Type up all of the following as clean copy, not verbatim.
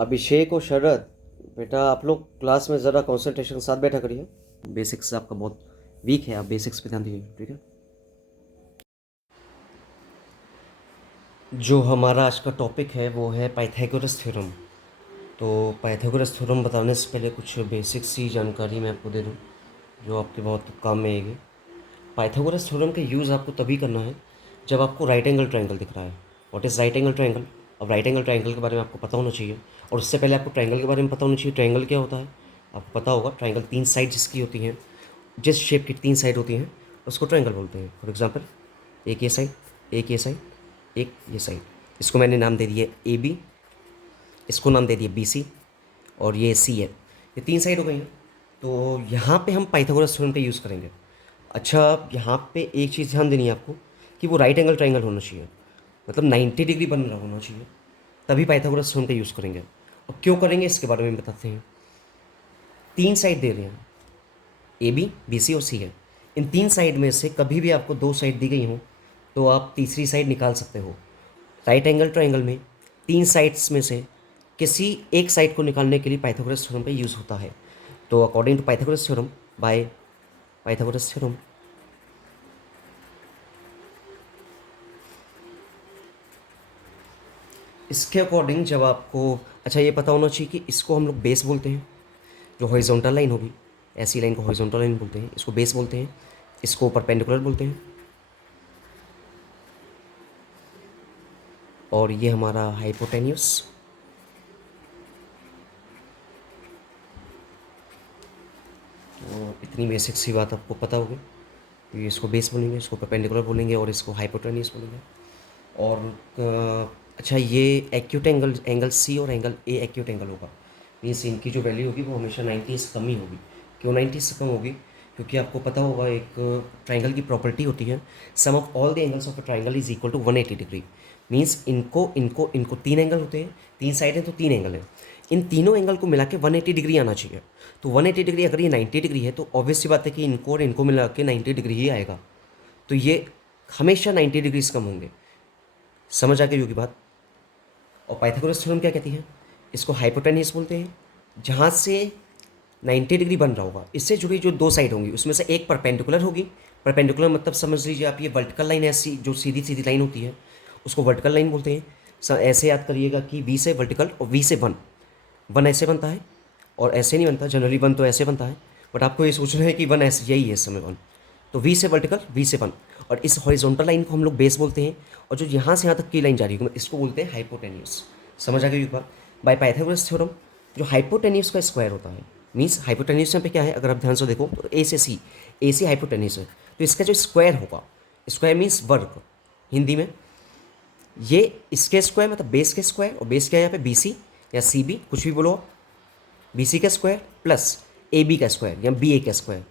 अभिषेक और शरद, बेटा आप लोग क्लास में ज़रा कंसंट्रेशन के साथ बैठा करिए। बेसिक्स आपका बहुत वीक है, आप बेसिक्स पे ध्यान दीजिए, ठीक है। जो हमारा आज का टॉपिक है वो है पाइथागोरस थ्योरम। तो पाइथागोरस थ्योरम बताने से पहले कुछ बेसिक सी जानकारी मैं आपको दे दूं जो आपके बहुत काम में आएगी। पाइथागोरस थ्योरम का यूज़ आपको तभी करना है जब आपको राइट एंगल ट्रायंगल दिख रहा है। What is right angle triangle? अब राइट एंगल ट्रायंगल के बारे में आपको पता होना चाहिए, और उससे पहले आपको ट्रायंगल के बारे में पता होना चाहिए। ट्रायंगल क्या होता है आपको पता होगा। ट्रायंगल तीन साइड जिसकी होती हैं, जिस शेप की तीन साइड होती हैं उसको ट्रायंगल बोलते हैं। फॉर एग्जांपल, एक ये साइड, एक ये साइड, एक ये साइड। इसको मैंने नाम दे दिया ए बी, इसको नाम दे दिया बी सी, और ये सी है। ये तीन साइड हो गई हैं। तो यहाँ पे हम पाइथागोरस थ्योरम का यूज़ करेंगे। अच्छा, यहाँ पे एक चीज़ ध्यान देनी है आपको कि वो राइट एंगल ट्रायंगल होना चाहिए, मतलब 90 डिग्री बन रहा होना चाहिए, तभी पाइथागोरस थ्योरम का यूज़ करेंगे। और क्यों करेंगे इसके बारे में बताते हैं। तीन साइड दे रहे हैं, ए बी, बी सी और सी है। इन तीन साइड में से कभी भी आपको दो साइड दी गई हो तो आप तीसरी साइड निकाल सकते हो। राइट एंगल ट्रायंगल में तीन साइड्स में से किसी एक साइड को निकालने के लिए पाइथागोरस थ्योरम का यूज़ होता है। तो according to Pythagoras theorem, by Pythagoras theorem, इसके अकॉर्डिंग जब आपको अच्छा ये पता होना चाहिए कि इसको हम लोग बेस बोलते हैं। जो हॉरिजॉन्टल लाइन होगी, ऐसी लाइन को हॉरिजॉन्टल लाइन बोलते हैं, इसको बेस बोलते हैं, इसको परपेंडिकुलर बोलते हैं। और ये हमारा हाइपोटेन्यूस, तो इतनी बेसिक सी बात आपको पता होगी। ये इसको बेस बोलेंगे, इसको परपेंडिकुलर बोलेंगे, और इसको हाइपोटेन्यूस बोलेंगे। और अच्छा, ये एक्यूट एंगल, एंगल सी और एंगल ए एक्यूट एंगल होगा। मीन्स इनकी जो वैल्यू होगी वो हमेशा 90 से कम ही होगी। क्यों 90 से कम होगी? क्योंकि आपको पता होगा एक ट्राइंगल की प्रॉपर्टी होती है, sum of all the angles of a triangle is equal to 180 degree. Means इनको इनको इनको तीन एंगल होते हैं, तीन साइड हैं तो तीन एंगल हैं। इन तीनों एंगल को मिला के 180 डिग्री आना चाहिए। तो 180 डिग्री अगर ये 90 डिग्री है तो ऑब्वियस सी बात है कि इनको और इनको मिला के 90 डिग्री ही आएगा। तो ये हमेशा 90 डिग्री से कम होंगे। समझ आ गई होगी बात। और पाइथागोरस थ्योरम क्या कहती है? इसको हाइपोटेन्यूस बोलते हैं। जहाँ से 90 डिग्री बन रहा होगा, इससे जुड़ी जो दो साइड होंगी उसमें से एक परपेंडिकुलर होगी। परपेंडिकुलर मतलब समझ लीजिए आप, ये वर्टिकल लाइन ऐसी जो सीधी सीधी लाइन होती है उसको वर्टिकल लाइन बोलते हैं। ऐसे याद करिएगा कि वी से वर्टिकल और वी से वन, वन ऐसे बनता है और ऐसे नहीं बनता। जनरली वन तो ऐसे बनता है, बट आपको ये सोचना है कि वन ऐसे, यही है इस समय वन। तो वी से वर्टिकल, वी से वन, और इस हॉरिजॉन्टल लाइन को हम लोग बेस बोलते हैं। और जो यहाँ से यहाँ तक की लाइन जा रही है इसको बोलते हैं हाइपोटेन्यूस। समझ आ गई एक बात। बाय पाइथागोरस थ्योरम जो हाइपोटेन्यूस का स्क्वायर होता है, मीन्स हाइपोटेन्यूस यहाँ पे क्या है, अगर आप ध्यान से देखो तो ए से हाइपोटेन्यूस है, तो इसका जो स्क्वायर होगा, स्क्वायर मीन्स वर्ग हिंदी में, ये इसके स्क्वायर मतलब बेस के स्क्वायर, और बेस क्या है यहाँ पे बी सी या सी बी, कुछ भी बोलो, बी सी का स्क्वायर प्लस ए बी का स्क्वायर या बी ए का स्क्वायर,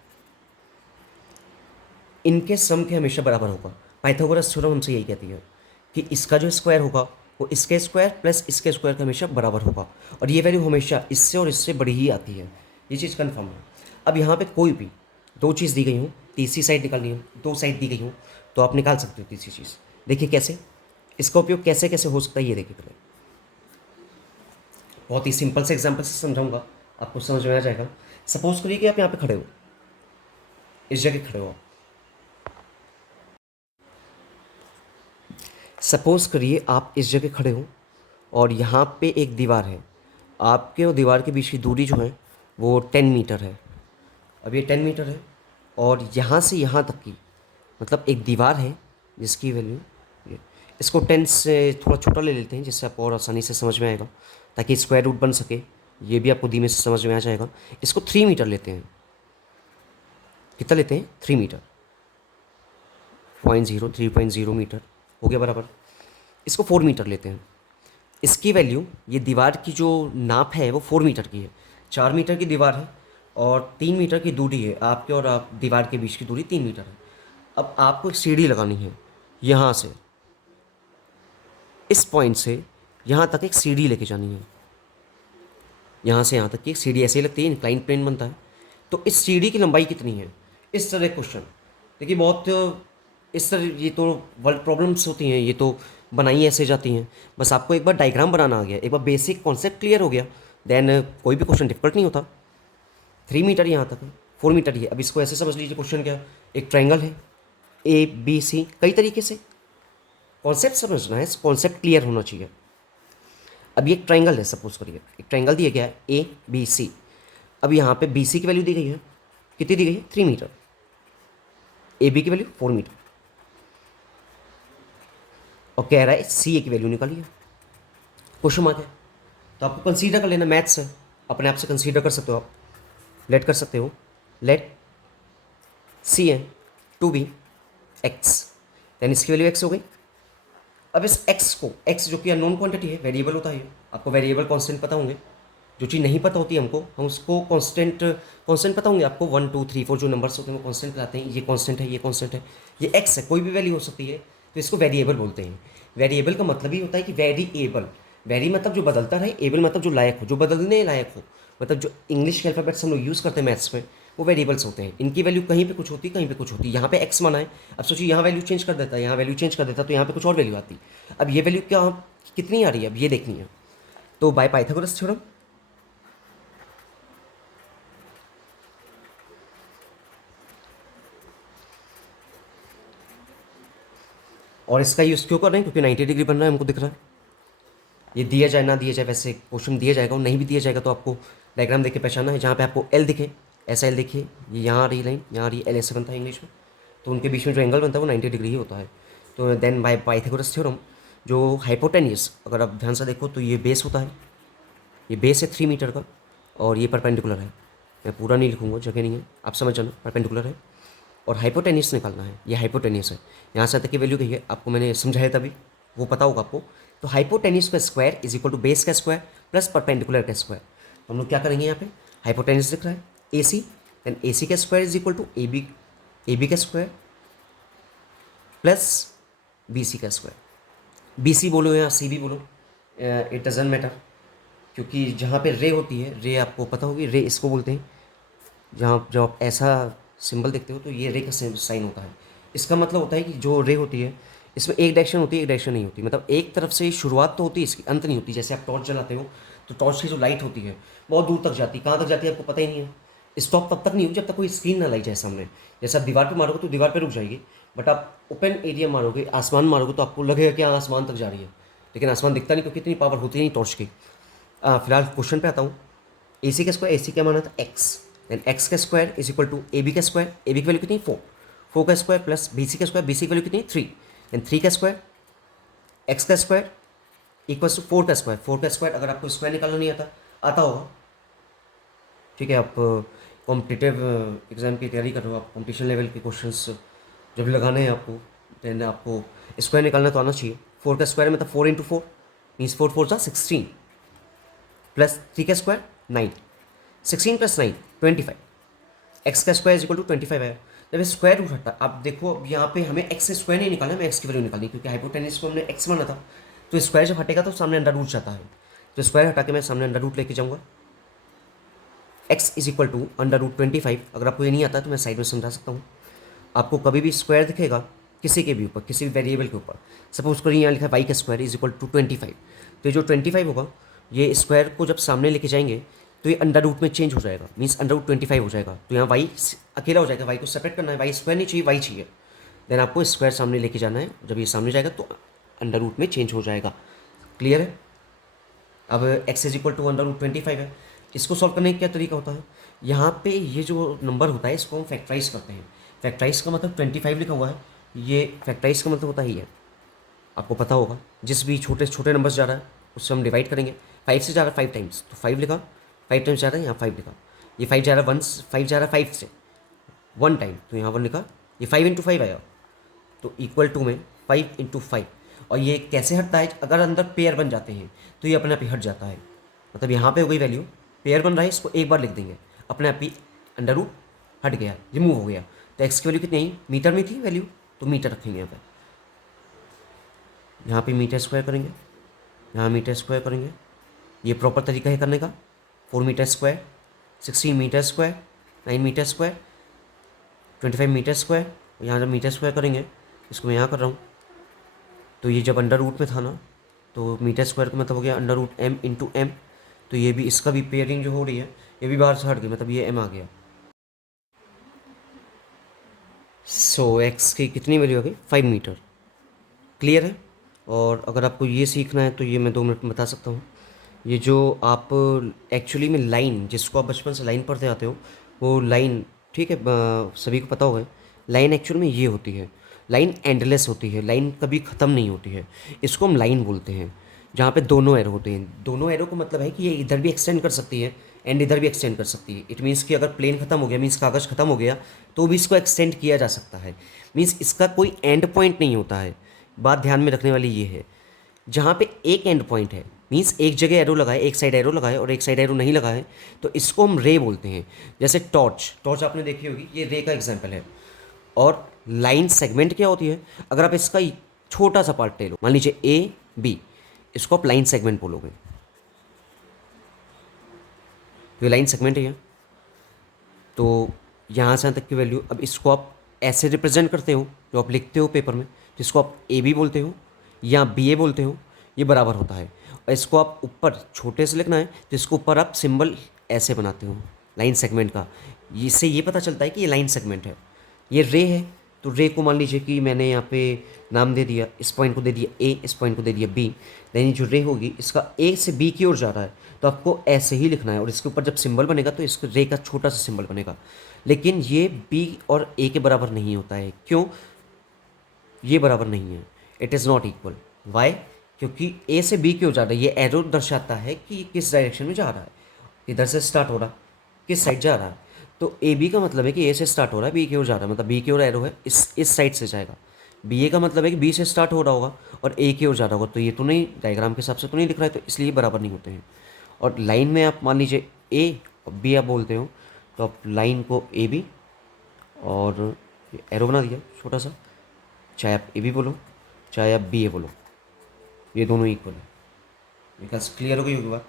इनके सम के हमेशा बराबर होगा। पाइथागोरस थ्योरम हमसे यही कहती है कि इसका जो स्क्वायर होगा वो इसके स्क्वायर प्लस इसके स्क्वायर का हमेशा बराबर होगा, और ये वैल्यू हमेशा इससे और इससे बड़ी ही आती है। ये चीज़ कन्फर्म है। अब यहाँ पे कोई भी दो चीज़ दी गई हो, तीसरी साइड निकालनी हो, दो साइड दी गई हो, तो आप निकाल सकते हो तीसरी चीज़। देखिए कैसे, इसका उपयोग कैसे कैसे हो सकता है ये देखिए पहले। बहुत ही सिंपल से एग्जाम्पल से समझाऊंगा, आपको समझ में आ जाएगा। सपोज करिए कि आप यहाँ पे खड़े हो, इस जगह खड़े हो। सपोज करिए आप इस जगह खड़े हो और यहाँ पे एक दीवार है। आपके और दीवार के बीच की दूरी जो है वो 10 मीटर है। अब ये 10 मीटर है, और यहाँ से यहाँ तक की मतलब एक दीवार है जिसकी वैल्यू ये, इसको 10 से थोड़ा छोटा ले लेते हैं जिससे आपको और आसानी से समझ में आएगा, ताकि स्क्वायर रूट बन सके। ये भी आपको धीमे से समझ में आ जाएगा। इसको 3 मीटर लेते हैं। कितना लेते हैं? 3 मीटर, 3.0 मीटर हो गया बराबर। इसको 4 मीटर लेते हैं। इसकी वैल्यू, ये दीवार की जो नाप है वो 4 मीटर की है। 4 मीटर की दीवार है और 3 मीटर की दूरी है, आपके और आप दीवार के बीच की दूरी 3 मीटर है। अब आपको एक सीढ़ी लगानी है, यहाँ से इस पॉइंट से यहाँ तक एक सीढ़ी लेके जानी है। यहाँ से यहाँ तक की एक सीढ़ी ऐसे ही लगती है, इंक्लाइन प्लेन बनता है। तो इस सीढ़ी की लंबाई कितनी है, इस तरह क्वेश्चन। देखिए बहुत इस तरह, ये तो वर्ल्ड प्रॉब्लम्स होती हैं, ये तो बनाई ऐसे जाती हैं। बस आपको एक बार डायग्राम बनाना आ गया, एक बार बेसिक कॉन्सेप्ट क्लियर हो गया, देन कोई भी क्वेश्चन डिफिकल्ट नहीं होता। 3 मीटर यहाँ तक है, 4 मीटर ही है। अब इसको ऐसे समझ लीजिए क्वेश्चन क्या, एक ट्राइंगल है ABC, कई तरीके से कॉन्सेप्ट समझना है, कॉन्सेप्ट क्लियर होना चाहिए। अब ये एक ट्राइंगल है, सपोज करिए एक ट्राइंगल दिया गया है ABC। अब यहाँ पे BC की वैल्यू दी गई है, कितनी दी गई है, 3 मीटर। AB की वैल्यू 4 मीटर, और कह रहा है CA की वैल्यू निकालिए। क्वेश्चन मार्क है, तो आपको कंसीडर कर लेना, मैथ्स है, अपने आप से कंसीडर कर सकते हो आप, लेट कर सकते हो, let CA to be x, then इसकी वैल्यू एक्स हो गई। अब इस एक्स को, एक्स जो कि अननोन क्वांटिटी है, वेरिएबल होता है, आपको वेरिएबल कांस्टेंट पता होंगे। जो चीज़ नहीं पता होती हमको, हम उसको कांस्टेंट कांस्टेंट पता होंगे आपको, 1 2 3 4 जो नंबर्स होते हैं वो कांस्टेंट कहलाते हैं। ये कांस्टेंट है, ये कांस्टेंट है, ये एक्स है, कोई भी वैल्यू हो सकती है, तो इसको वेरिएबल बोलते हैं। वेरिएबल का मतलब ही होता है कि वेरिएबल, वेरी मतलब जो बदलता रहे, एबल मतलब जो लायक हो, जो बदलने लायक हो, मतलब जो इंग्लिश के अल्फ़ाबेट्स हम लोग यूज़ करते हैं मैथ्स में, वो वेरिएबल्स होते हैं। इनकी वैल्यू कहीं पे कुछ होती है, कहीं पे कुछ होती है। यहाँ पे एक्स माना है, अब सोचिए यहाँ वैल्यू चेंज कर देता है, यहाँ वैल्यू चेंज कर देता, तो यहाँ पे कुछ और वैल्यू आती। अब ये वैल्यू क्या कितनी आ रही है, अब ये देखनी है। तो बाय पाइथागोरस थ्योरम, और इसका यूज़ क्यों कर रहे हैं, क्योंकि 90 डिग्री बन रहा है, हमको दिख रहा है। ये दिया जाए ना दिया जाए, वैसे क्वेश्चन दिया जाएगा और नहीं भी दिया जाएगा तो आपको डायग्राम देख के पहचानना है। जहाँ पे आपको एल दिखे, ऐसा एल देखिए, ये यहाँ आ रही लाइन, यहाँ आ रही एल ऐसे बनता है इंग्लिश में, तो उनके बीच में जो एंगल बनता है वो 90 डिग्री ही होता है। तो देन बाय पाइथागोरस थ्योरम, जो हाइपोटेन्यूस, अगर आप ध्यान से देखो तो ये बेस होता है, ये बेस है 3 मीटर का, और ये परपेंडिकुलर है। मैं पूरा नहीं लिखूंगा, जगह नहीं है, आप समझ जाना, परपेंडिकुलर है। और हाइपोटेन्यूस निकालना है, ये हाइपोटेन्यूस है। यहाँ से तक की वैल्यू कही है, आपको मैंने समझाया तभी, वो पता होगा आपको। तो हाइपोटेन्यूस का square is equal to base का स्क्वायर प्लस परपेंडिकुलर का स्क्वायर। तो हम लोग क्या करेंगे, यहाँ पे हाइपोटेन्यूस दिख रहा है AC, देन AC का square is equal to AB का स्क्वायर प्लस BC का स्क्वायर। BC बोलो या CB बोलो, इट डजेंट मैटर, क्योंकि जहाँ पे रे होती है, रे आपको पता होगी, रे इसको बोलते हैं। जहाँ जब आप ऐसा सिंबल देखते हो तो ये रे का साइन होता है। इसका मतलब होता है कि जो रे होती है इसमें एक डायरेक्शन होती है, एक डायरेक्शन नहीं होती, मतलब एक तरफ से शुरुआत तो होती है इसकी, अंत नहीं होती। जैसे आप टॉर्च जलाते हो तो टॉर्च की जो लाइट होती है बहुत दूर तक जाती है, कहाँ तक जाती है आपको पता ही नहीं है। स्टॉप तब तक नहीं होगी जब तक कोई स्क्रीन ना लाई जाए सामने। जैसे आप दीवार पर मारोगे तो दीवार पर रुक जाएगी, बट आप ओपन एरिया मारोगे, आसमान मारोगे, तो आपको लगेगा कि हाँ आसमान तक जा रही है, लेकिन आसमान दिखता नहीं, क्योंकि इतनी पावर होती नहीं टॉर्च की। फिलहाल क्वेश्चन पे आता हूँ। AC का स्क्वायर, AC क्या माना था एक्स, देन एक्स का square is equal to AB का स्क्वायर, AB की वैल्यू कितनी 4, 4 का स्क्वायर प्लस BC का स्क्वायर, BC की वैल्यू कितनी 3, देन 3 का स्क्वायर, एक्स का स्क्वायर इक्वल टू 4 का स्क्वायर। 4 का स्क्वायर अगर आपको स्क्वायर निकालना नहीं आता, आता होगा, ठीक है, आप कॉम्पिटिटिव एग्जाम की तैयारी कर रहे हो, आप कॉम्पिटिशन लेवल के क्वेश्चंस जब भी लगाने हैं आपको, देन आपको स्क्वायर निकालना तो आना चाहिए। 4 का स्क्वायर मतलब 4 इंटू 4 मीन्स 4 4 16 प्लस 3 का स्क्वायर 9, 16 प्लस 9 25, एक्स का स्क्वायर इज इक्वल टू 25 है। जब स्क्वायर रूट हटा, आप देखो अब यहाँ पे हमें एक्स का स्क्वायर नहीं निकालना, हमें एक्स की वैल्यू निकालनी, क्योंकि हाइपोटेन्यूस को हमने एक्स माना था। तो स्क्वायर जब हटेगा तो सामने अंडर रूट जाता है, तो स्क्वायर हटा के मैं सामने अंडर रूट लेके जाऊँगा। X is equal to under root 25। अगर आपको ये नहीं आता तो मैं साइड में समझा सकता हूँ। आपको कभी भी स्क्वायर दिखेगा किसी के भी ऊपर, किसी भी वेरिएबल के ऊपर, सपोज करिए यहाँ लिखा है वाई का स्क्वायर इज इक्वल टू 25, तो ये जो 25 होगा, ये स्क्वायर को जब सामने लेके जाएंगे तो ये अंडर रूट में चेंज हो जाएगा, मीन्स अंडर रूट 25 हो जाएगा। तो यहाँ वाई अकेला हो जाएगा, वाई को सेपरेट करना है, वाई स्क्वायर नहीं चाहिए, वाई चाहिए। देन आपको स्क्वायर सामने लेके जाना है, जब ये सामने जाएगा तो अंडर रूट में चेंज हो जाएगा। क्लियर है। अब x is equal to under root 25 है। इसको सॉल्व करने का क्या तरीका होता है, यहाँ पे ये जो नंबर होता है इसको हम फैक्टराइज करते हैं। फैक्टराइज का मतलब 25 लिखा हुआ है, ये फैक्टराइज का मतलब होता ही है, आपको पता होगा, जिस भी छोटे छोटे नंबर जा रहा है उससे हम डिवाइड करेंगे। 5 से जा रहा है 5 टाइम्स तो 5 लिखा, 5 टाइम्स जा रहा है यहाँ 5 लिखा, ये 5 जा रहा है 1, 5 जा रहा है 5 से 1 टाइम तो यहाँ 1 लिखा, ये 5 इंटू 5 आया, तो इक्वल टू में 5 इंटू 5। और ये कैसे हटता है, अगर अंदर पेयर बन जाते हैं तो ये अपने आप ही हट जाता है। मतलब यहाँ पे हो गई वैल्यू, पेयर बन रहा है, इसको एक बार लिख देंगे, अपने आप ही अंडर रूट हट गया, रिमूव हो गया। तो एक्स की वैल्यू कितनी आई, मीटर में थी वैल्यू, तो मीटर रखेंगे यहाँ पे, यहाँ पे मीटर स्क्वायर करेंगे, यहाँ मीटर स्क्वायर करेंगे। ये प्रॉपर तरीका है करने का। 4 metre square, 16 metre square, 9 metre square, 25 metre square. यहाँ जब मीटर स्क्वायर करेंगे, इसको मैं यहाँ कर रहा हूँ, तो ये जब अंडर रूट में था ना, तो मीटर स्क्वायर का मतलब हो गया under root M into M. तो ये भी, इसका भी पेयरिंग जो हो रही है ये भी बाहर से हट गई, मतलब ये एम आ गया। सो एक्स की कितनी वैल्यू आ गई, 5 मीटर। क्लियर है। और अगर आपको ये सीखना है तो ये मैं 2 मिनट में बता सकता हूँ। ये जो आप एक्चुअली में लाइन, जिसको आप बचपन से लाइन पढ़ते आते हो, वो लाइन, ठीक है, सभी को पता होगा। लाइन एक्चुअल में ये होती है, लाइन एंडलेस होती है, लाइन कभी ख़त्म नहीं होती है। इसको हम लाइन बोलते हैं, जहाँ पे दोनों एरो होते हैं। दोनों एरो का मतलब है कि ये इधर भी एक्सटेंड कर सकती है एंड इधर भी एक्सटेंड कर सकती है। इट मीन्स कि अगर प्लेन खत्म हो गया, मीन्स कागज़ खत्म हो गया, तो भी इसको एक्सटेंड किया जा सकता है। मीन्स इसका कोई एंड पॉइंट नहीं होता है। बात ध्यान में रखने वाली ये है, जहाँ पे एक एंड पॉइंट है, मीन्स एक जगह एरो लगाए, एक साइड एरो लगाए और एक साइड एरो नहीं लगाए, तो इसको हम रे बोलते हैं। जैसे टॉर्च, टॉर्च आपने देखी होगी, ये रे का एग्जाम्पल है। और लाइन सेगमेंट क्या होती है, अगर आप इसका छोटा सा पार्ट ले लो, मान लीजिए ए बी, इसको आप लाइन सेगमेंट बोलोगे। तो ये लाइन सेगमेंट है। तो यहाँ से यहाँ तक की वैल्यू, अब इसको आप ऐसे रिप्रेजेंट करते हो, जो आप लिखते हो पेपर में, जिसको आप ए बी बोलते हो या बी ए बोलते हो, ये बराबर होता है। और इसको आप ऊपर छोटे से लिखना है, तो इसको ऊपर आप सिंबल ऐसे बनाते हो लाइन सेगमेंट का। इससे ये पता चलता है कि ये लाइन सेगमेंट है। ये रे है, तो रे को मान लीजिए कि मैंने यहाँ पे नाम दे दिया, इस पॉइंट को दे दिया ए, इस पॉइंट को दे दिया बी। यानी जो रे होगी, इसका ए से बी की ओर जा रहा है, तो आपको ऐसे ही लिखना है। और इसके ऊपर जब सिंबल बनेगा तो इसके रे का छोटा सा सिंबल बनेगा। लेकिन ये बी और ए के बराबर नहीं होता है। क्यों ये बराबर नहीं है? It is not equal. Why? क्योंकि ए से बी की ओर जा रहा है, ये एरो दर्शाता है कि किस डायरेक्शन में जा रहा है, इधर से स्टार्ट हो रहा, किस साइड जा रहा है। तो ए बी का मतलब है कि ए से स्टार्ट हो रहा है, बी की ओर जा रहा है, मतलब बी की ओर एरो है, इस साइड से जाएगा। बी ए का मतलब है कि बी से स्टार्ट हो रहा होगा और ए की ओर जा रहा होगा। तो ये तो नहीं, डायग्राम के हिसाब से तो नहीं दिख रहा है, तो इसलिए बराबर नहीं होते हैं। और लाइन में आप मान लीजिए ए और बी आप बोलते हो, तो आप लाइन को ए बी और एरो बना दिया छोटा सा, चाहे आप ए बी बोलो चाहे आप बी ए बोलो, ये दोनों इक्वल है। बिकॉज क्लियर हो गई होगी बात।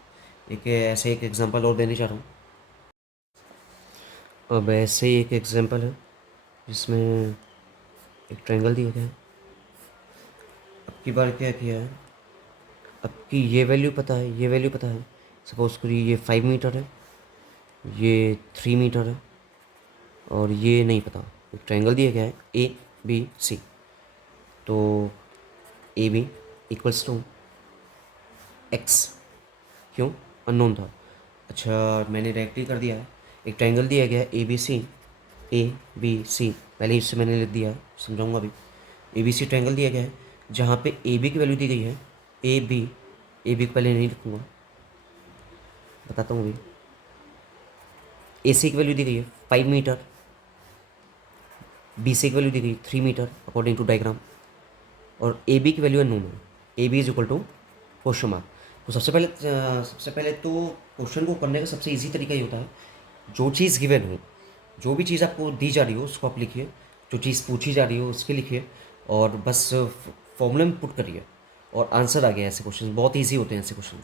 एक ऐसे एक एग्जांपल और देने चाह रहा हूँ। अब ऐसे ही एक एग्जांपल है जिसमें एक ट्रायंगल दिया गया है। अब की बार क्या किया है, अब की ये वैल्यू पता है, ये वैल्यू पता है। सपोज करिए ये 5 मीटर है, ये 3 मीटर है, और ये नहीं पता। एक ट्रायंगल दिया गया है ए बी सी, तो A B equals to x. क्यों? अननोन था। अच्छा, मैंने डायरेक्टली कर दिया है। एक ट्रायंगल दिया गया है ए बी सी, पहले इससे मैंने लिख दिया है, समझाऊंगा अभी। ए बी सी ट्रायंगल दिया गया है, जहाँ पे ए बी की वैल्यू दी गई है ए बी को पहले नहीं लिखूँगा, बताता हूँ अभी। ए सी की वैल्यू दी गई है 5 मीटर, बी सी की वैल्यू दी गई 3 मीटर अकॉर्डिंग टू डायग्राम, और ए बी की वैल्यू अननोन है। A B is equal to question mark. तो सबसे पहले तो क्वेश्चन को करने का सबसे इजी तरीका ये होता है, जो चीज़ गिवन हो, जो भी चीज़ आपको दी जा रही हो उसको आप लिखिए, जो चीज़ पूछी जा रही हो उसके लिखिए, और बस फॉर्मूले में पुट करिए और आंसर आ गया। ऐसे क्वेश्चन बहुत ईजी होते हैं। ऐसे क्वेश्चन,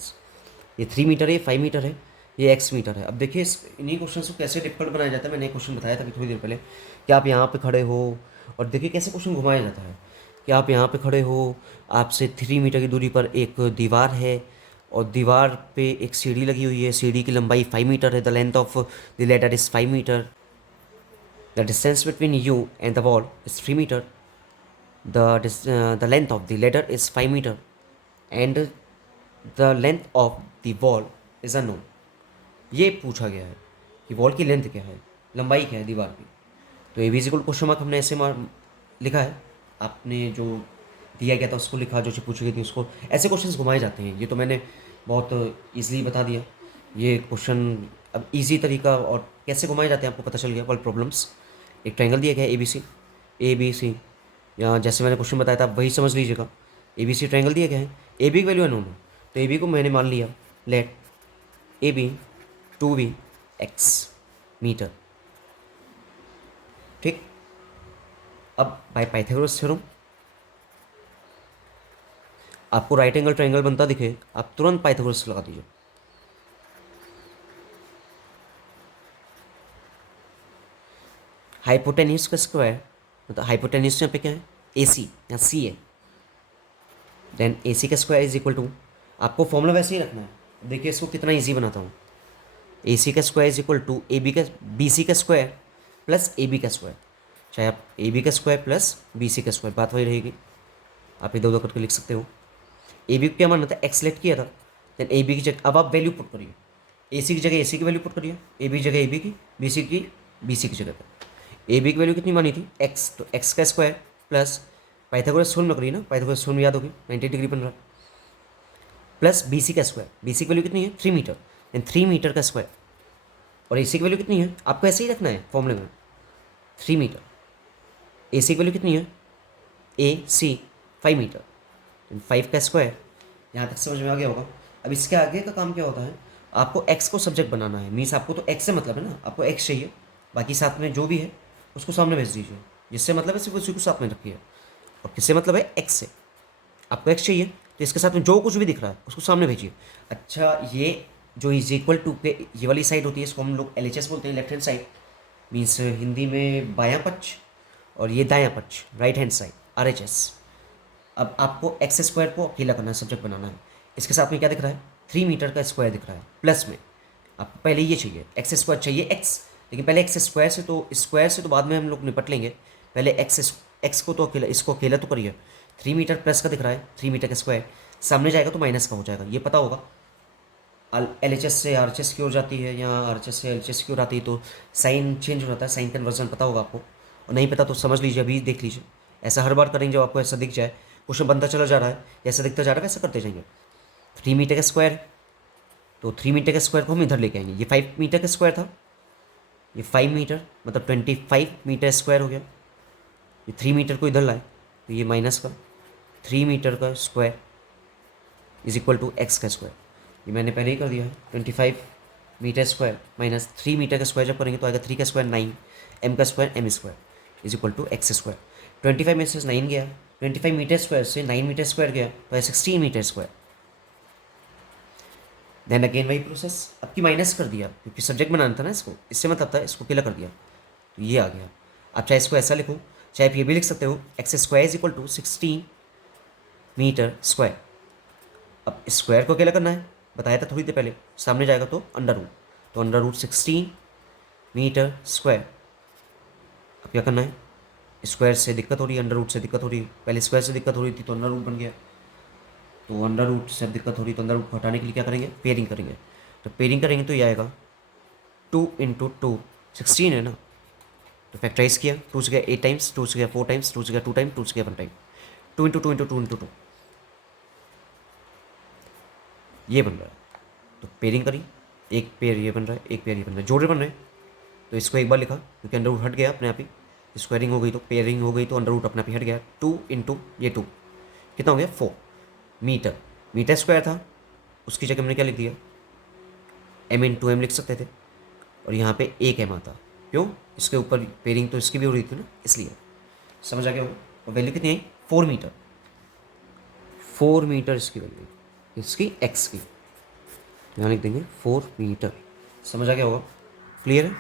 ये 3 मीटर है, 5 मीटर है, ये एक्स मीटर है। अब देखिए इन्हीं क्वेश्चन को कैसे डिफिकल्ट बनाया जाता है। मैंने एक क्वेश्चन बताया था अभी थोड़ी देर पहले कि आप यहाँ पे खड़े हो, और देखिए कैसे क्वेश्चन घुमाया जाता है कि आप यहाँ पे खड़े हो, आपसे 3 मीटर की दूरी पर एक दीवार है, और दीवार पे एक सीढ़ी लगी हुई है, सीढ़ी की लंबाई 5 मीटर है, the length of the ladder is 5 metre, the distance between you and the wall is 3 metre, the length of the ladder is 5 metre, and the length of the wall is unknown. ये पूछा गया है कि wall की length क्या है, लंबाई क्या है दीवार की। तो ए विजिबल क्वेश्चन मार्क हमने ऐसे मार लिखा है, आपने जो दिया गया था उसको लिखा, जो चीज़ पूछी गई थी उसको। ऐसे क्वेश्चंस घुमाए जाते हैं। ये तो मैंने बहुत ईजिली बता दिया ये क्वेश्चन। अब इजी तरीका और कैसे घुमाए जाते हैं आपको पता चल गया। वर्ल्ड प्रॉब्लम्स, एक ट्रायंगल दिया गया है ए बी सी, या जैसे मैंने क्वेश्चन बताया था आप वही समझ लीजिएगा। ए बी सी ट्रायंगल दिया गया है, ए बी की वैल्यू अननोन है, तो ए बी को मैंने मान लिया, let A B to be x metre. ठीक। अब बाय पाइथागोरस थ्योरम आपको राइट एंगल ट्रायंगल बनता दिखे, आप तुरंत पाइथागोरस लगा दीजिए। हाइपोटेन्यूज का स्क्वायर, मतलब हाइपोटेन्यूज यहाँ पे क्या है, ए सी, यहाँ सी है, देन ए सी का स्क्वायर इज इक्वल टू, आपको फॉर्मूला वैसे ही रखना है। देखिए इसको कितना ईजी बनाता हूँ। ए सी का square is equal to A B का, बी सी का स्क्वायर प्लस ए बी का स्क्वायर, चाहे आप ए बी का स्क्वायर प्लस बी सी का स्क्वायर, बात वही रहेगी। आप इधर उधर करके लिख सकते हो। ए बी को क्या माना था, एक्स सेलेक्ट किया था, देन ए बी की जगह अब आप वैल्यू पुट करिए। ए सी की जगह ए सी की वैल्यू पुट करिए, ए बी की जगह ए बी की, बी सी की जगह पर। ए बी की वैल्यू कितनी मानी थी, एक्स, तो एक्स का स्क्वायर प्लस पाइथागोरस थ्योरम में करिए ना, पाइथागोरस थ्योरम याद होगी, 90 डिग्री बन रहा है, प्लस बी सी का स्क्वायर, बी सी की वैल्यू कितनी है 3 मीटर, देन 3 मीटर का स्क्वायर, और ए सी की वैल्यू कितनी है, आपको ऐसे ही रखना है फॉर्मूले में 3 मीटर। ए सी की वैल्यू कितनी है, ए सी 5 मीटर, 5 का स्क्वायर। यहाँ तक समझ में आ गया होगा। अब इसके आगे का काम क्या होता है, आपको x को सब्जेक्ट बनाना है, मीन्स आपको तो x से मतलब है ना, आपको x चाहिए, बाकी साथ में जो भी है उसको सामने भेज दीजिए, जिससे मतलब है सिर्फ उसी को साथ में रखिए। और किससे मतलब है, x से। आपको x चाहिए तो इसके साथ में जो कुछ भी दिख रहा है उसको सामने भेजिए। अच्छा, ये जो इज इक्वल टू पे ये वाली साइड होती है, इसको हम लोग LHS बोलते हैं, left hand side, means Hindi में बायां पक्ष, और ये दायां पक्ष, राइट हैंड साइड, RHS। अब आपको एक्स स्क्वायर को अकेला करना है, सब्जेक्ट बनाना है। इसके साथ में क्या दिख रहा है, 3 मीटर का स्क्वायर दिख रहा है, प्लस में आपको पहले ये चाहिए, एक्स स्क्वायर चाहिए एक्स, लेकिन पहले एक्स स्क्वायर से तो बाद में हम लोग निपट लेंगे। पहले एक्स को तो अकेला, इसको अकेला तो करिए। 3 मीटर प्लस का दिख रहा है, 3 मीटर का स्क्वायर, सामने जाएगा तो माइनस का हो जाएगा, ये पता होगा। LHS से RHS की ओर जाती है, या RHS से LHS की ओर आती है तो साइन चेंज हो जाता है, साइन कन्वर्जन पता होगा आपको, और नहीं पता तो समझ लीजिए, अभी देख लीजिए। ऐसा हर बार करेंगे जब आपको ऐसा दिख जाए, क्वेश्चन बनता चला जा रहा है, जैसा दिखता जा रहा है वैसा करते जाएंगे। 3 मीटर का स्क्वायर है, तो 3 मीटर के स्क्वायर को हम इधर लेके आएंगे। ये 5 मीटर का स्क्वायर था, ये 5 मीटर मतलब 25 मीटर स्क्वायर हो गया। ये 3 मीटर को इधर लाए तो ये माइनस का 3 मीटर का square is equal to x का स्क्वायर, ये मैंने पहले ही कर दिया है। 25 मीटर स्क्वायर माइनस 3 मीटर का स्क्वायर जब करेंगे तो आएगा 3 का स्क्वायर 9, एम का square M square is equal to x square. 25 में से 9 गया, 25 मीटर स्क्वायर से 9 मीटर स्क्वायर गया तो है 16 मीटर स्क्वायर। देन अगेन वही प्रोसेस, अब की माइनस कर दिया क्योंकि सब्जेक्ट बनाना था ना इसको, इससे मतलब था, इसको किला कर दिया तो ये आ गया। आप चाहे इसको ऐसा लिखो, चाहे आप ये भी लिख सकते हो, x square is equal to 16 metre square. अब स्क्वायर को अकेला करना है, बताया था थोड़ी देर पहले, सामने जाएगा तो अंडर रूट, तो अंडर रूट 16 मीटर स्क्वायर। अब क्या करना है, स्क्वायर से दिक्कत हो रही है, अंडर रूट से दिक्कत हो रही है, पहले स्क्वायर से दिक्कत हो रही थी तो अंडर रूट बन गया, तो अंडर रूट से दिक्कत हो रही तो अंडर रूट को हटाने के लिए क्या करेंगे, पेयरिंग करेंगे। तो पेयरिंग करेंगे तो ये आएगा 2 इंटू 2, 16 है ना, तो फैक्टराइज किया, 2 से गया 8 टाइम्स, 2 से गया 4 टाइम्स, 2 से गया 2 टाइम, 2 से गया 1 टाइम, 2 इंटू 2 इंटू 2 इंटू 2, ये बन रहा है। तो पेयरिंग करी, एक पेयर ये बन रहा है, एक पेयर ये बन रहा है, जोड़े बन रहे हैं, तो इसको एक बार लिखा क्योंकि अंडर रूट हट गया अपने आप ही, स्क्वायरिंग हो गई तो पेयरिंग हो गई तो अंडर रूट अपने आप ही हट गया। 2 इंटू ये 2 कितना हो गया 4 मीटर, मीटर स्क्वायर था, उसकी जगह हमने क्या लिख दिया, एम इंटू एम लिख सकते थे, और यहाँ पे एक एम आता, क्यों, इसके ऊपर पेयरिंग तो इसकी भी हो रही थी ना, इसलिए। समझ आ गया होगा। और वैल्यू कितनी आई, 4 मीटर, 4 मीटर इसकी वैल्यू, इसकी एक्स की, यहाँ लिख देंगे 4 मीटर। समझ आ गया होगा, क्लियर है।